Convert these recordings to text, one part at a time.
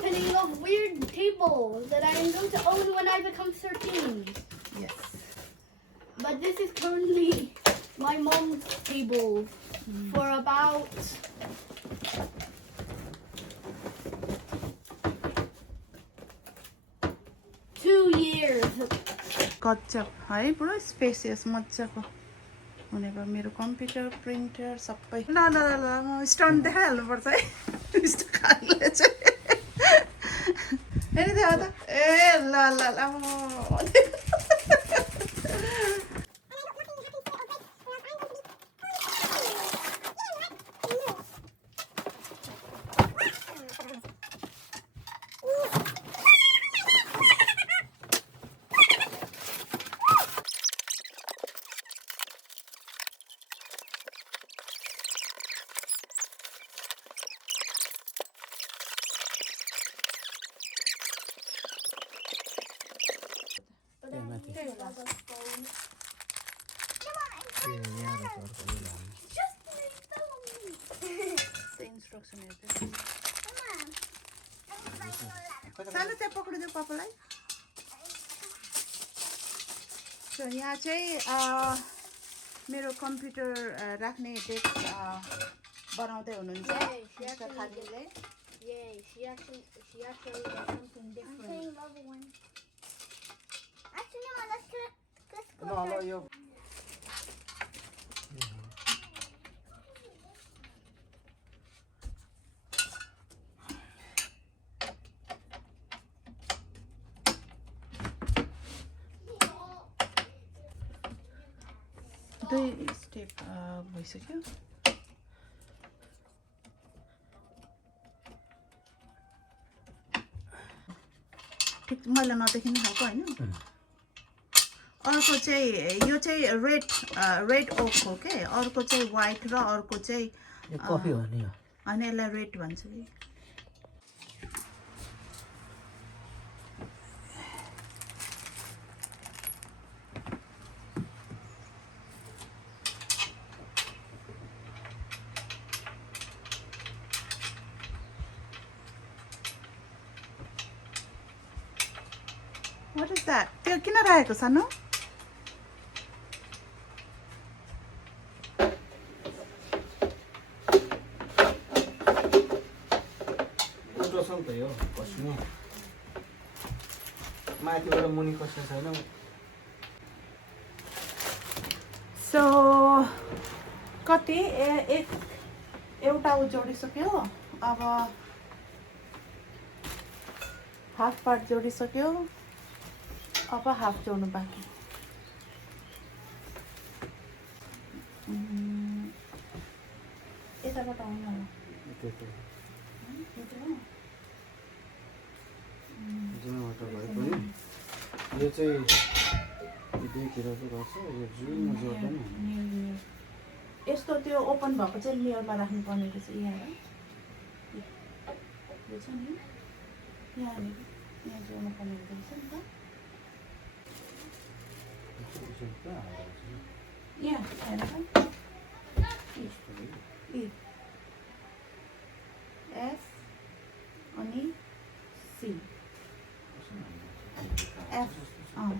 opening of weird tables that I am going to own when I become 13. Yes. But this is currently my mom's table for about 2 years. गजब है पुरा spacious मजाको हुने भयो मेरो computer printer सबै ल ल ल ल म स्टन्ट देखाइहाल्नुपर्छ है स्टकले चाहिँ हेरिदियो त ए ल ल ल इन्स्ट्रक्सन हेर्दै सानो त्यहाँ पक्रिदियो पापालाई सो यहाँ चाहिँ मेरो कम्प्युटर राख्ने डेस्क बनाउँदै हुनुहुन्छ खालीले Yay, she actually does something different. I'm saying level 1. Actually, no, let's go. No, yo. दुई स्टेप भइसक्यो ठिक मैला नदेखिने खालको होइन अर्को चाहिँ यो चाहिँ रेड ओक हो के अर्को चाहिँ व्हाइट र अर्को चाहिँ कफी हो नि अनि यसलाई रेड भन्छ कि What is that? त्यो किन राखेको सानो नि त यो कस्नु माथिबाट मुनि कस्नु छैन सो कति एउटा जोडिसक्यो अब हाफ पार्ट जोडिसक्यो अब हाफ जोड्नु बाँकी यताबाट आउनु यो चाहिँ दुईतिरको गर्छ यो जुनमा जोड्दैन यस्तो त्यो ओपन भएको चाहिँ लेयरमा राख्नु पर्ने रहेछ यहाँ यो छ नि यहाँ जोड्नु पर्ने रहेछ नि त यहाँ हेर्नु एस अनि सी एफ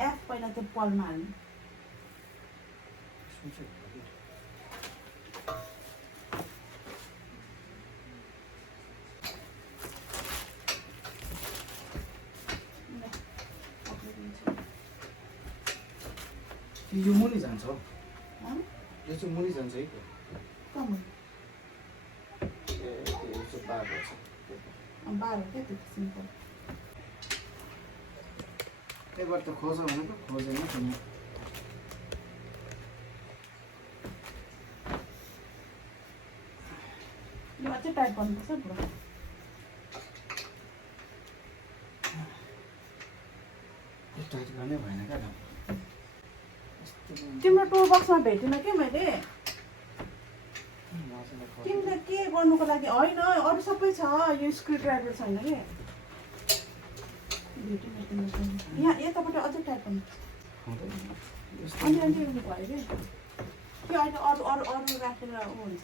एफ पहिला त्यो पलमा हाल्नु यो मुनि जान्छ हो यो चाहिँ मुनि जान्छ है कम यो चाहिँ बाह्र छ बाह्र क्या त्यो सिम्पल त्यहीबाट त खोज भनेको खोजेन छैन यो अझै टाइट गर्नुपर्छ पुरा टाइट गर्नै भएन क्या तिम्रो टुल बक्समा भेटेन के मैले तिमीले के गर्नुको लागि होइन अरू सबै छ यो स्क्रू ड्राइभर छैन कि यहाँ यताबाट अझै टाइप गर्नुपर्छ अनि अनि उयो भयो कि अहिले अरू अरू अरू राखेर ऊ हुन्छ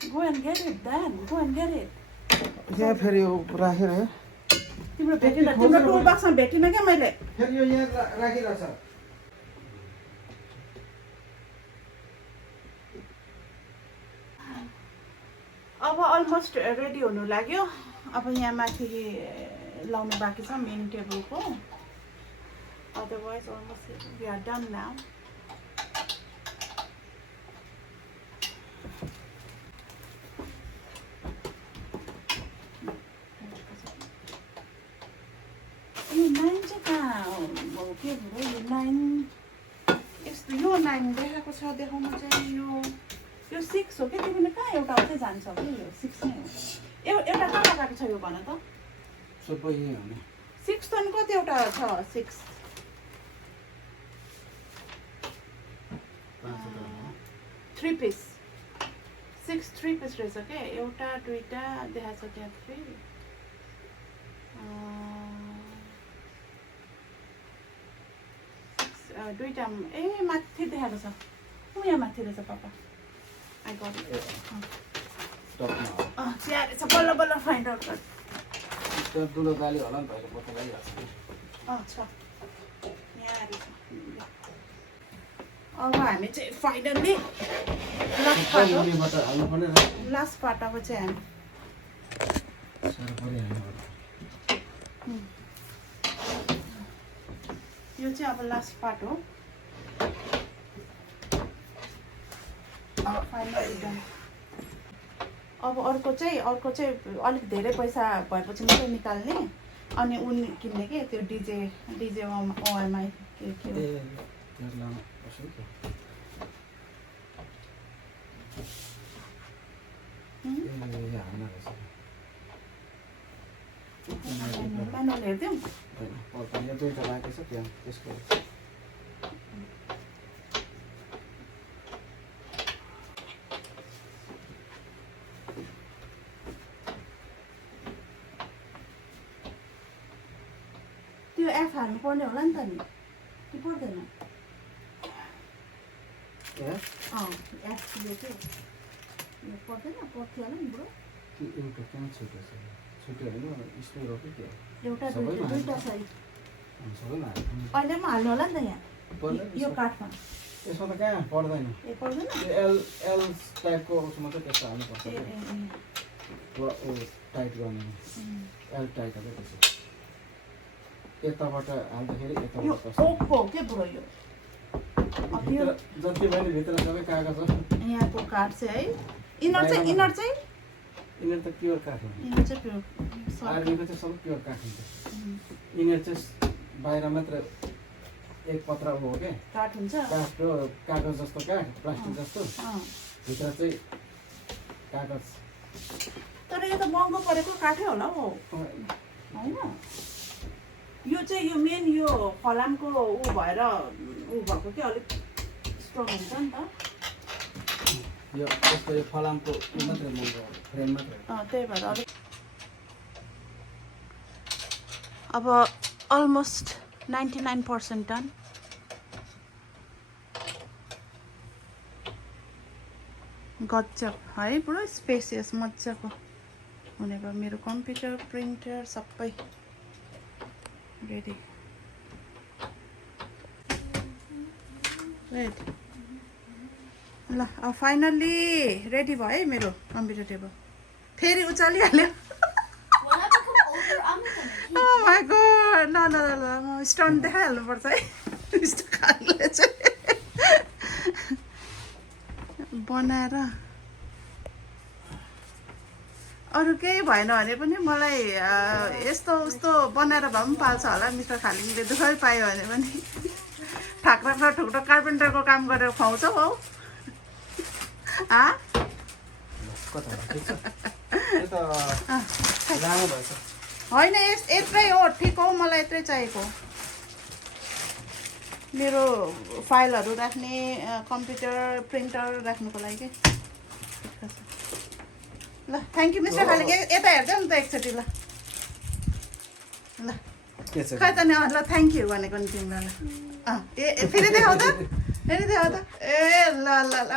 कि Go and get it, Dan. Go and get it. यहाँ फेरि यो राखेर है तिम्रो भेटिन तिम्रो टुल बक्समा भेटिन क्या मैले फेरि यो यहाँ राखिरहेछ अब अलमोस्ट रेडी हुनु लाग्यो अब यहाँ माथि लाउनु बाँकी छ मेन टेबलको otherwise almost we are done now यो 9 चाहिँ कहाँ के भयो यो 9 यस्तो यो 9 देखाएको छ देखाउनु चाहिँ यो 6 हो क्या त्यो पनि कहाँ एउटा मात्रै जान्छ कि यो 6 नै हो एउटा कहाँ लगाएको छ यो भन त सबै यही हो नि 6 त नि कतिवटा छ 6 3 पिस 6 3 पिस रहेछ क्या एउटा दुईटा देखाएको छ त्यहाँ 3 दुईटा ए माथि देखाएको छ यहाँ माथि रहेछ पापा I got it. त्यहाँ रहेछ बल्ल बल्ल फाइन्ड आउट गर त्यो दुलो गाली होला नि भाइले बोतल आइहाल्छ छ यहाँ रहेछ अब हामी चाहिँ फाइनल्ली लास्ट पार्ट अब चाहिँ हामी यो चाहिँ अब लास्ट पार्ट हो अब अर्को चाहिँ अलिक धेरै पैसा भएपछि मात्रै निकाल्ने अनि उन किन्ने के त्यो डिजे ओएमआई के म्यानुअल हेरिदिउँ दुईवटा राखेको छ त्यहाँ त्यसको एफ हाल्नु पर्ने होला नि त नि कि पर्दैन एफ यो चाहिँ यो पर्दैन पर्थ्यो होला नि बुढो एउटा कहाँ छुट्यो छुट्यो होइन स्टोर हो कि एउटा दुईटा छ सबैमा अहिले पनि हाल्नु होला नि त यहाँ यो काठमा यसमा त कहाँ पर्दैन ए पर्दैन एल टाइपको उसमा चाहिँ त्यस्तो हाल्नुपर्छ टाइट गर्ने एल टाइट हो त्यसो यताबाट हाल्दाखेरि यताबाट के बुढो यो जति पनि भित्र सबै कागज हो यहाँको काठ चाहिँ है इनर चाहिँ यिनीहरू त प्योर काठ हो इनर चाहिँ प्योर आर्मीको चाहिँ सबै प्योर काठ हुन्छ यिनीहरू चाहिँ बाहिर मात्र एक पत्र हो क्या काठ हुन्छ काठको कागज जस्तो काठ प्लास्टिक जस्तो भित्र चाहिँ कागज तर यो त महँगो परेको काठै होला हौ होइन यो चाहिँ यो मेन यो फलामको ऊ भएर ऊ भएको कि अलिक स्ट्रङ हुन्छ नि त यो यसको यो फलामको मात्रै महँगो फ्रेम मात्रै त्यही भएर अलिक अब अलमोस्ट 99% डन गजब है पुरो स्पेसियस मजाको हुने भयो मेरो कम्प्युटर प्रिन्टर सबै रेडी रेडी ल अब फाइनल्ली रेडी भयो है मेरो कम्प्युटर टेबल फेरि उचालिहाल्यो माई गॉड ल ल ल म स्टन्ट देखाइहाल्नुपर्छ है यस्तो खाले चाहिँ बनाएर अरू केही भएन भने पनि मलाई यस्तो उस्तो बनाएर भए पनि पाल्छ होला मिस्टर खालिङले दुःखै पायो भने पनि ठाक्राक्रा ठुक्रो कार्पेन्टरको काम गरेर खुवाउँछौ हौ होइन यत्रै हो ठिक हो मलाई यत्रै चाहिएको मेरो फाइलहरू राख्ने कम्प्युटर प्रिन्टर राख्नुको लागि ल थ्याङ्क यू मिस्टर खालिङ यता हेर्दै नि त एकचोटि ल ल खै त नि ल थ्याङ्क यू भनेको नि तिमीलाई ल फेरि देखाउ त ए ल ल ल